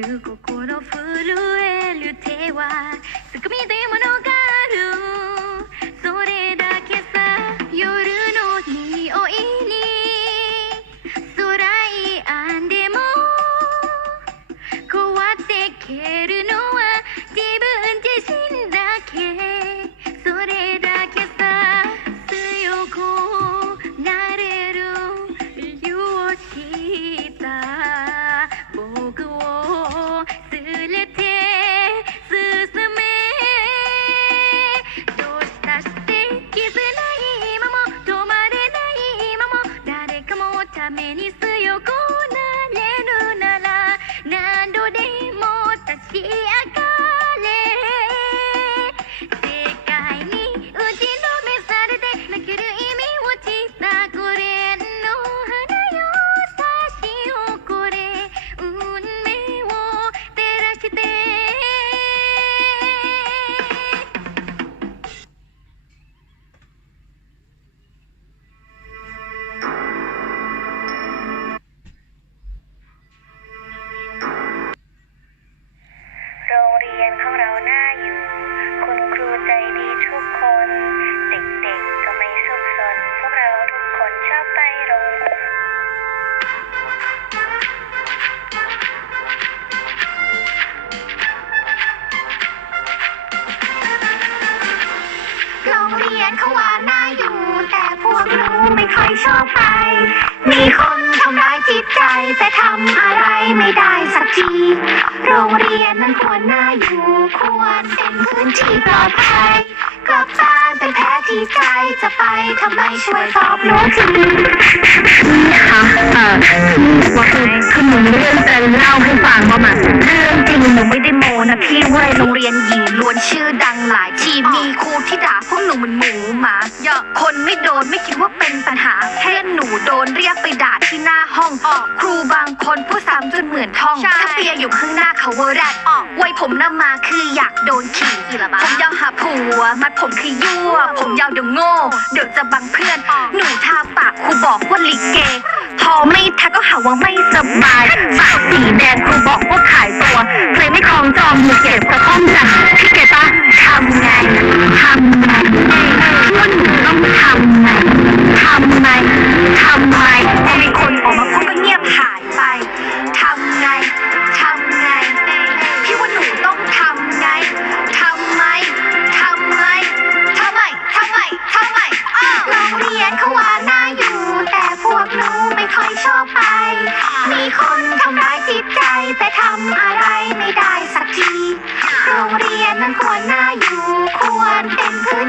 る心震える手はために強くなれるなら何度でも立ち上が ชอบไปมีคนทำร้ายจิตใจ แต่ทำอะไรไม่ได้สักที โรงเรียนนั้นควรน่าอยู่ ควรเป็นพื้นที่ปลอดภัยกลับบ้านเป็นแพ้ที่ใจจะไปทำไมช่วยตอบหนูทีค่ะเอ่อว่า คือคือหนูมีเรื่องจะเล่าให้ฟังว่ามาเรื่องจริงหนูไม่ได้โมนะพี่เว่าโรงเรียนหญิงล้วนชื่อดังหลายที่มีครูที่ด่าพวกหนูเหมือนหมูหมาอย่าคนไม่โดนไม่คิดว่าเป็นปัญหาแค่หนูโดนเรียกไปด่าที่หน้าห้องครูบางคนพูดซ้ำจนเหมือนท่องถ้าเปียอยู่ข้างหน้าเขาเวอร์แรดไว้ผมหน้ามาคืออยากโดนขี่ผมยาวหาผัวมัดผมคือยั่วผมยาวเดี๋ยวโง่เดี๋ยวจะบังเพื่อนหนูทาปากครูบอกว่าลิเกพอไม่ทักก็หาว่าไม่สบายปาสีแดงครูบอกว่า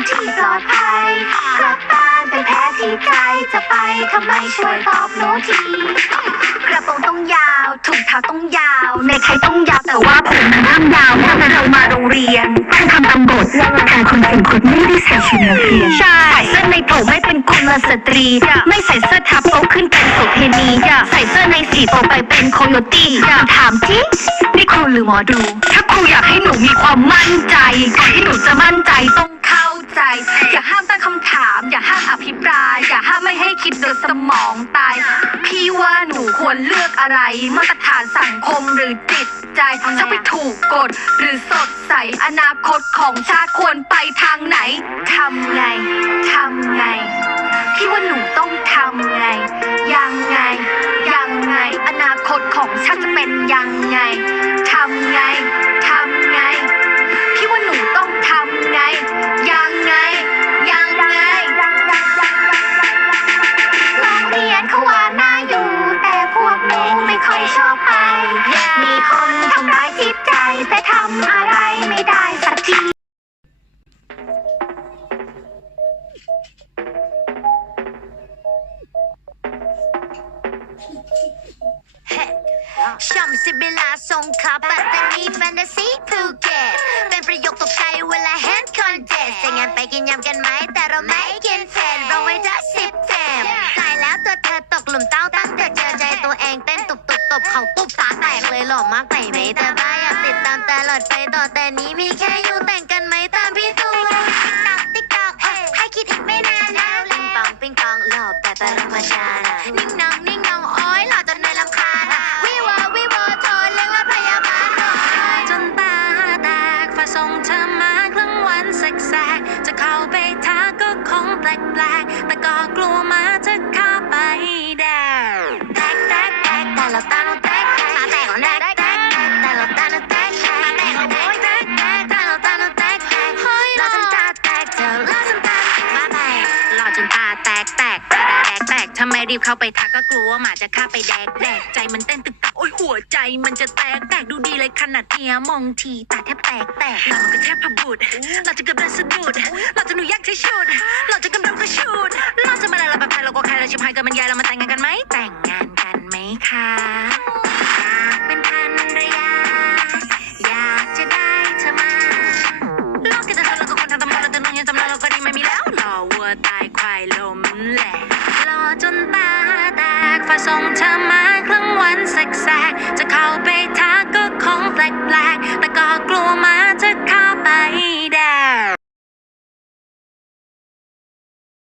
ที่ปลอดภัยกลับบ้านเป็นแพ้ที่ใจจะไปทำไมช่วยตอบหนูที กระโปรงต้องยาวถุงเท้าต้องยาวในใครต้องยาวแต่ว่าผมมันห้ามยาวเพราะนั้นเรามาโรงเรียนต้องทำตามกฎการคนเป็นคนไม่ได้ใส่ชุดนักเรียนใช่ใส่เสื้อในผมไม่เป็นกุลสตรี ไม่ใส่เสื้อทับโตขึ้นเป็นโสเพณีใส่เสื้อในสีโตไปเป็นโคโยตี้ถามจริงนี่ครูหรือหมอดู ถ้าครูอยากให้หนูมีความมั่นใจก่อนที่หนูจะมั่นใจต้องเข้า ใจ อย่าห้ามตั้งคำถาม อย่าห้ามอภิปราย อย่าห้ามไม่ให้คิดโดยสมองตาย พี่ว่าหนูควรเลือกอะไร มาตรฐานสังคมหรือจิตใจจะไปถูกกฎหรือสดใสอนาคตของชาติควรไปทางไหนทำไงทำไงพี่ว่าหนูต้องทำไง ยังไง ยังไง อนาคตของชาติจะเป็นยังไง สิเวลาสงขลาปัตตานีแฟนตาซีภูเก็ตเป็นประโยคตกใจเวลาเห็นคอนเทนต์แต่งานไปกินยำกันไหม แต่เราไม่กินเฟนเราไว้จะสิบแถมตายแล้วตัวเธอตกหลุมเต้าตั้งแต่เจอใจตัวเองเต้นตุบตุบตบเขาตุบตาแตกเลยหล่อมากไปไหมแต่บ้าอยากติดตามตลอดไปต่อแต่นี้มีแค่อยู่แต่งกันไหมตามพี่ตูนติ๊กตอกติ๊กตอกเอ้ให้คิดอีกไม่นานแล้วปิงปองปิงปองหล่อแบบปรมาจารย์นิ่งนองนิ่งนองโอ้ยหล่อจนในลำคาญ แปลกๆแต่ก็กลัวมาจะฆ่าไป รีบเข้าไปทักก็กลัวว่าหมาจะฆ่าไปแดกแดกใจมันเต้นตึกตักโอ้ยหัวใจมันจะแตกแตกดูดีเลยขนาดเนี้ยมองทีตาแทบแตกแตกหลังมันก็แทบพบุดเราจะเกือบเดินสะดุดเราจะหนูยักใช้ชุดเราจะกำลังกระชุดเราจะมาอะไรเราแบบใครเราก็ใครเราชิบหายกันมันยายเรามาแต่งงานกันไหมแต่งงานกันไหมคะ แตกฟ้าส่งเธอมาครึ่งวันแสกๆจะเข้าไปทักก็คงแปลกๆแต่ก็กลัวมาจะเข้าไป